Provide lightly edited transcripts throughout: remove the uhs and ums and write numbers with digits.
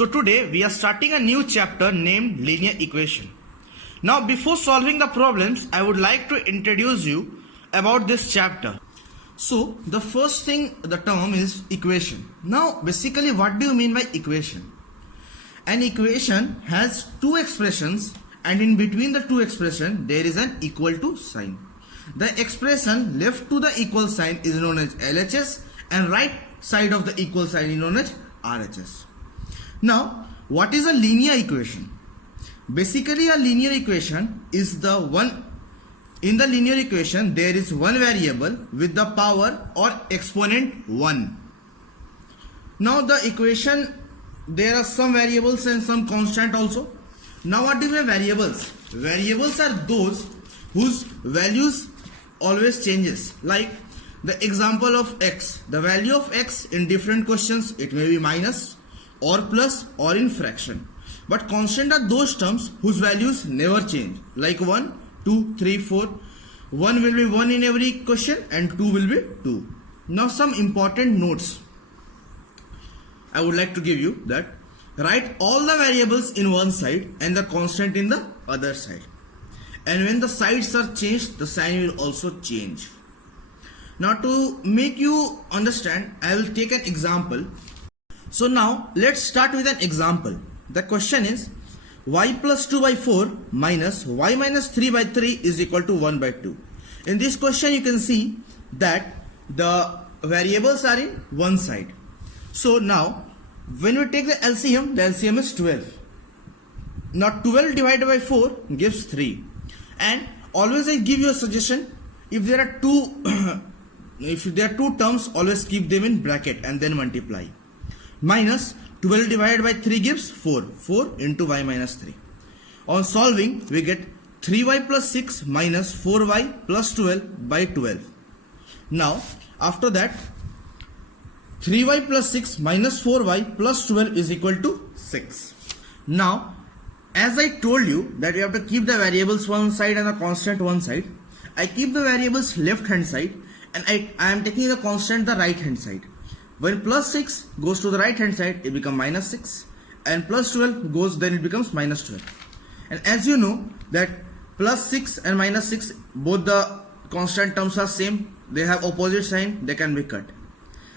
So today we are starting a new chapter named linear equation. Now before solving the problems, I would like to introduce you about this chapter. So the first thing, the term is equation. Now basically what do you mean by equation? An equation has two expressions and in between the two expressions there is an equal to sign. The expression left to the equal sign is known as LHS and right side of the equal sign is known as RHS. Now, what is a linear equation? Basically, a linear equation is the one, in the linear equation there is one variable with the power or exponent 1. Now the equation, there are some variables and some constant also. Now what is the variables? Variables are those whose values always changes. Like the example of x, the value of x in different questions, it may be minus or plus or in fraction, but constant are those terms whose values never change, like 1, 2, 3, 4. 1 will be 1 in every question and 2 will be 2. Now some important notes I would like to give you: that write all the variables in one side and the constant in the other side, and when the sides are changed, the sign will also change. Now to make you understand, I will take an example. So now let's start with an example. The question is y plus 2 by 4 minus y minus 3 by 3 is equal to 1 by 2. In this question you can see that the variables are in one side. So now when we take the LCM is 12. Now 12 divided by 4 gives 3. And always I give you a suggestion, if there are two terms, always keep them in bracket and then multiply. Minus 12 divided by 3 gives 4. 4 into y minus 3. On solving, we get 3y plus 6 minus 4y plus 12 by 12. Now, after that, 3y plus 6 minus 4y plus 12 is equal to 6. Now, as I told you that you have to keep the variables one side and the constant one side, I keep the variables left hand side and I am taking the constant the right hand side. When plus 6 goes to the right hand side, it becomes minus 6, and plus 12 goes, then it becomes minus 12. And as you know that plus 6 and minus 6, both the constant terms are same, they have opposite sign, they can be cut.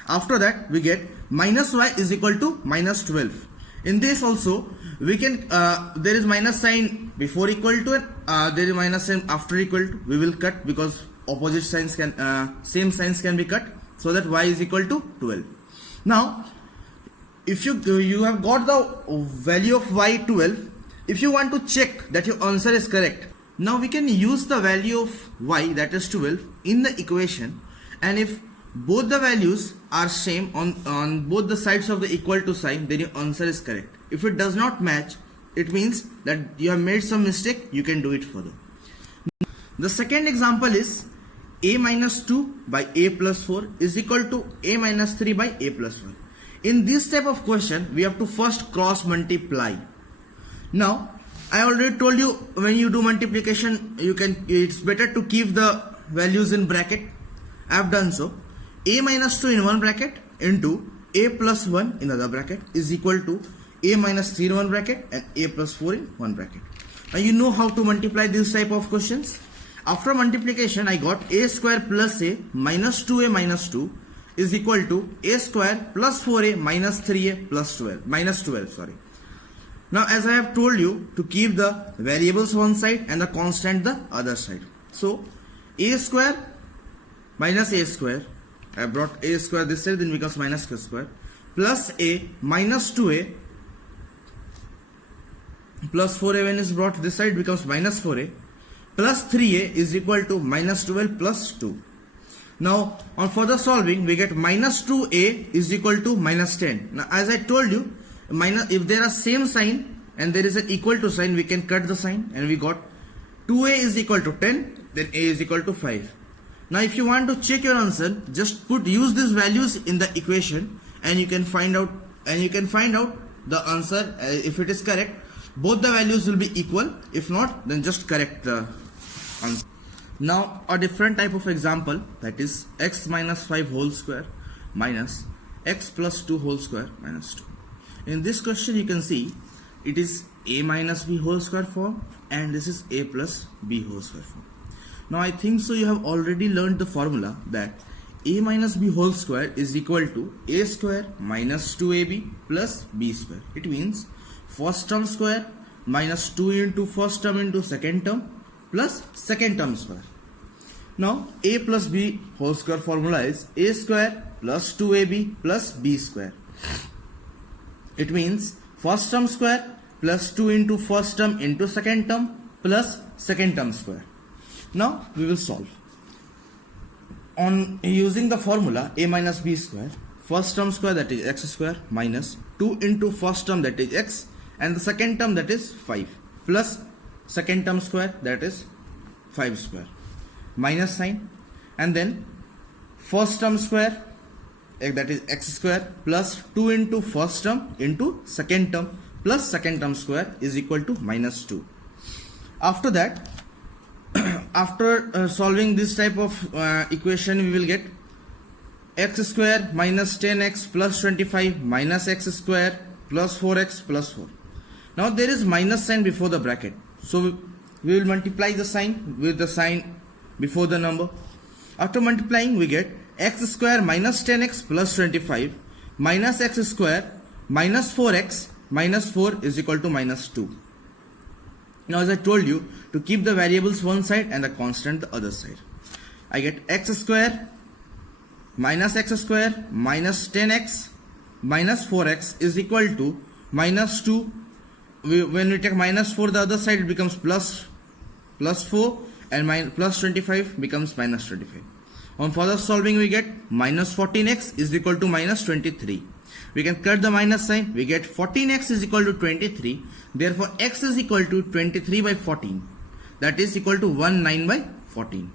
After that we get minus y is equal to minus 12. In this also we can, there is minus sign before equal to and there is minus sign after equal to, we will cut because opposite signs can, same signs can be cut, so that y is equal to 12. Now if you have got the value of y 12, if you want to check that your answer is correct, now we can use the value of y, that is 12, in the equation, and if both the values are same on both the sides of the equal to sign, then your answer is correct. If it does not match, it means that you have made some mistake, you can do it further. The second example is a minus 2 by a plus 4 is equal to a minus 3 by a plus 1. In this type of question, we have to first cross multiply. Now, I already told you when you do multiplication, it's better to keep the values in bracket. I have done so. A minus 2 in one bracket into a plus 1 in the other bracket is equal to a minus 3 in one bracket and a plus 4 in one bracket. Now you know how to multiply this type of questions. After multiplication, I got a square plus a minus 2a minus 2 is equal to a square plus 4a minus 3a plus 12, minus 12, sorry. Now as I have told you to keep the variables one side and the constant the other side. So a square minus a square, I brought a square this side, then becomes minus q square, plus a minus 2a plus 4a when is brought this side becomes minus 4a plus 3a is equal to minus 12 plus 2. Now on further solving, we get minus 2a is equal to minus 10. Now as I told you, if there are same sign and there is an equal to sign, we can cut the sign, and we got 2a is equal to 10, then a is equal to 5. Now if you want to check your answer, just use these values in the equation and you can find out the answer. If it is correct, both the values will be equal. If not, then just correct the answer. Now a different type of example, that is x minus 5 whole square minus x plus 2 whole square minus 2. In this question you can see it is a minus b whole square form and this is a plus b whole square form. Now I think so you have already learned the formula that a minus b whole square is equal to a square minus 2ab plus b square. It means first term square minus 2 into first term into second term plus second term square. Now a plus b whole square formula is a square plus 2ab plus b square. It means first term square plus 2 into first term into second term plus second term square. Now we will solve. On using the formula a minus b square, first term square that is x square minus 2 into first term that is x and the second term that is 5 plus second term square that is 5 square, minus sign, and then first term square that is x square plus 2 into first term into second term plus second term square is equal to minus 2. After that, after solving this type of equation, we will get x square minus 10x plus 25 minus x square plus 4x plus 4. Now there is minus sign before the bracket, so we will multiply the sign with the sign before the number. After multiplying we get x square minus 10x plus 25 minus x square minus 4x minus 4 is equal to minus 2. Now as I told you, to keep the variables one side and the constant the other side, I get x square minus x square minus 10x minus 4x is equal to minus 2. When we take minus 4 the other side, it becomes plus 4 and plus 25 becomes minus 25. On further solving we get minus 14x is equal to minus 23. We can cut the minus sign, we get 14x is equal to 23. Therefore x is equal to 23 by 14, that is equal to 19 by 14.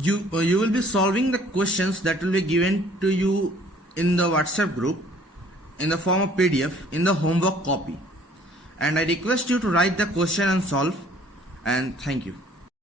You will be solving the questions that will be given to you in the WhatsApp group in the form of PDF in the homework copy, and I request you to write the question and solve, and thank you.